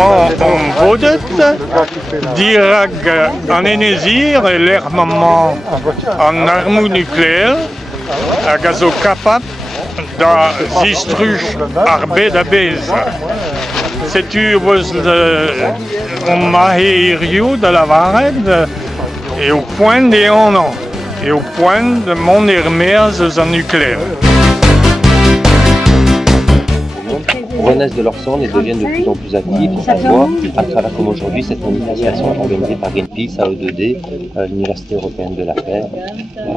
moment on vodet dirag an enezir e lec'h-mañ an armoù nukleer hag a zo kapat da zistruj ar bed a bez. Setu eus on mahe irioù da lavaret e o poent e anan. Et au point de mon hermès en nucléaire. Renaissent de leur cendres et deviennent de plus en plus actifs. Ça se voit à travers comme aujourd'hui cette manifestation organisée par Greenpeace, AE2D, l'Université européenne de la paix.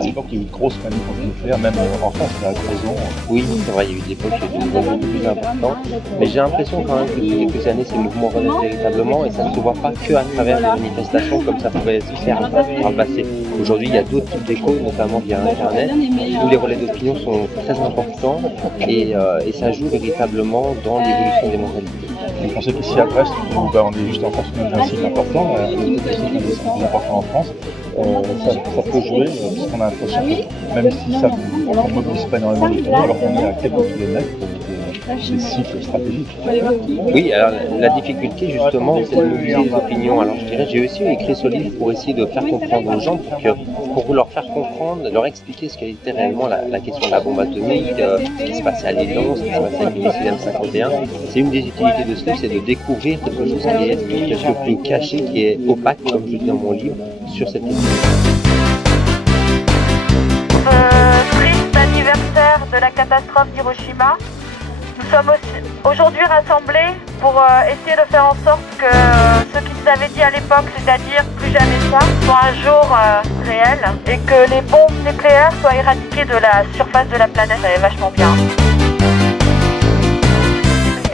C'est pas qu'il y a eu de grosses manifs nucléaires, même en France, il y a à Crozon. Oui, c'est vrai, il y a eu des époques de mouvements beaucoup plus importants. Mais j'ai l'impression quand même que depuis quelques années, ces mouvements renaissent véritablement et ça ne se voit pas qu'à travers les manifestations comme ça pouvait se faire par le passé. Aujourd'hui, il y a d'autres types d'échos, notamment via Internet, où les relais d'opinion sont très importants et ça joue véritablement dans l'évolution des mentalités. Vous pensez qu'ici à Brest, où on est juste en France, on a un site important, plus important en France, ça peut jouer, parce qu'on a l'impression que même si ça ne mobilise pas énormément d'opinion, alors qu'on est à quelques kilomètres des sites stratégiques. Oui, alors la difficulté justement, c'est de mobiliser les opinions. Alors je dirais, j'ai aussi écrit ce livre pour essayer de faire comprendre aux gens, pour leur faire comprendre, leur expliquer ce qu'était réellement la question de la bombe atomique, ce qui se passait à Léon, ce qui se passait avec le missile M51. C'est une des utilités de ce livre, c'est de découvrir quelque chose qui est quelque plus caché, qui est opaque, comme je dis dans mon livre, sur cette question. Triste anniversaire de la catastrophe d'Hiroshima. Nous sommes aujourd'hui rassemblés pour essayer de faire en sorte que ce qu'ils avaient dit à l'époque, c'est-à-dire plus jamais ça, soit un jour réel et que les bombes nucléaires soient éradiquées de la surface de la planète. Ça est vachement bien.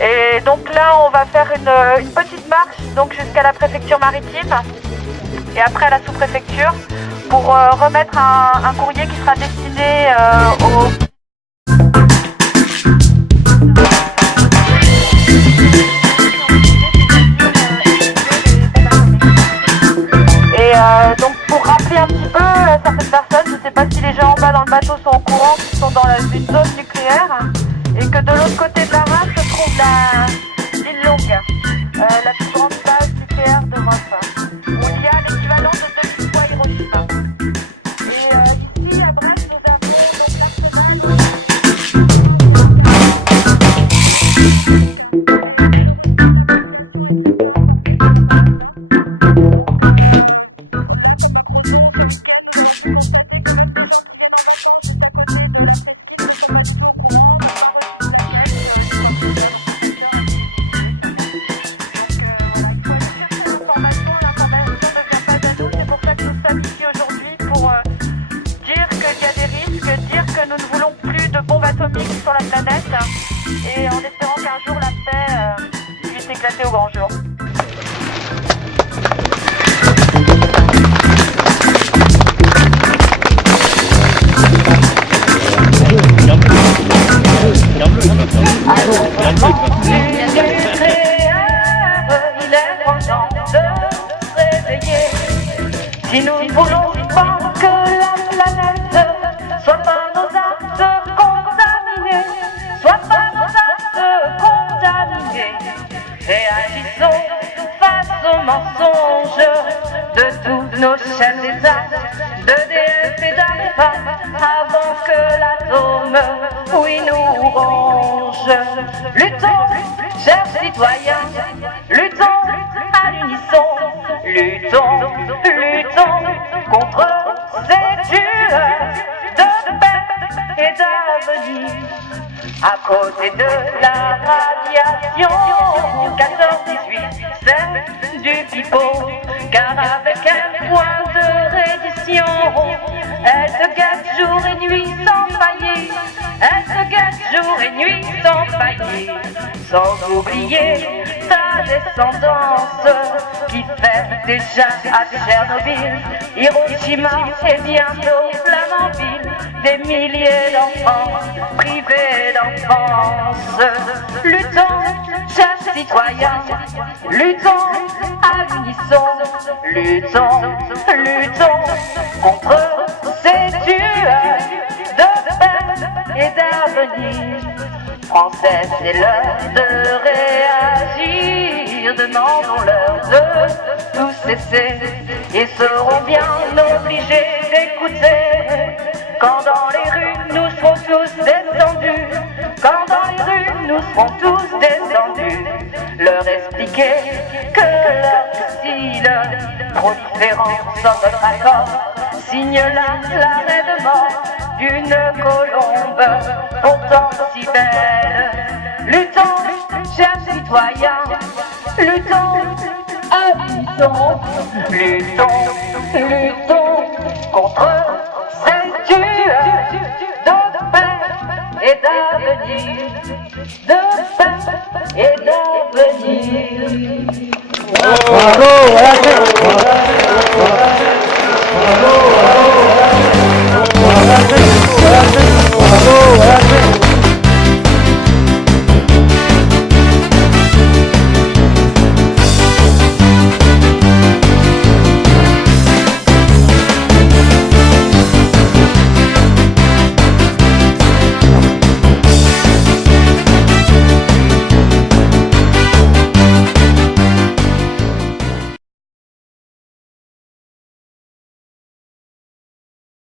Et donc là, on va faire une petite marche donc jusqu'à la préfecture maritime et après à la sous-préfecture pour remettre un courrier qui sera destiné aux... Donc pour rappeler un petit peu certaines personnes, je ne sais pas si les gens en bas dans le bateau sont au courant qu'ils sont dans une zone nucléaire et que de l'autre côté de la mer se trouve l'île Longue, la plus grande base nucléaire d'Europe, où il y a l'équivalent de 2 fois Hiroshima. Et ici à Brest, nous avons donc l'arsenal. Sur la planète et en espérant qu'un jour la paix puisse éclater au grand jour. Il est temps de se réveiller. Si nous ne voulons pas que la planète soit pas nos actes contaminés, soit pas nos actes contaminés, réagissons face aux mensonges de tous nos chefs d'État, d'EDF et d'ARPA, avant que l'atome, oui, nous ronge. Luttons, chers citoyens, luttons à l'unisson, luttons, luttons contre ces tueurs de paix et d'avenir. À côté de la radiation, 14-18, c'est du pipeau, car avec un point de reddition, elle se gâte jour et nuit sans faillir, elle se gâte jour et nuit sans faillir, sans oublier sa descendance qui fait déjà à Tchernobyl, Hiroshima et bientôt Flamanville, des milliers d'enfants privés d'enfance. Luttons, chers citoyens, luttons à l'unisson, luttons, luttons contre ces tueurs de paix et d'avenir. Français, c'est l'heure de réagir. demandons-leur de tout cesser et seront bien obligés d'écouter quand dans les rues nous serons tous descendus, quand dans les rues nous serons tous descendus, leur expliquer que leur style trop différent sans notre accord signe l'arrêt de mort d'une colombe pourtant si belle. Luttons, chers citoyens, luttons, habitons, luttons contre cette tuerie de paix et d'avenir, de paix et d'avenir. Bravo, voilà.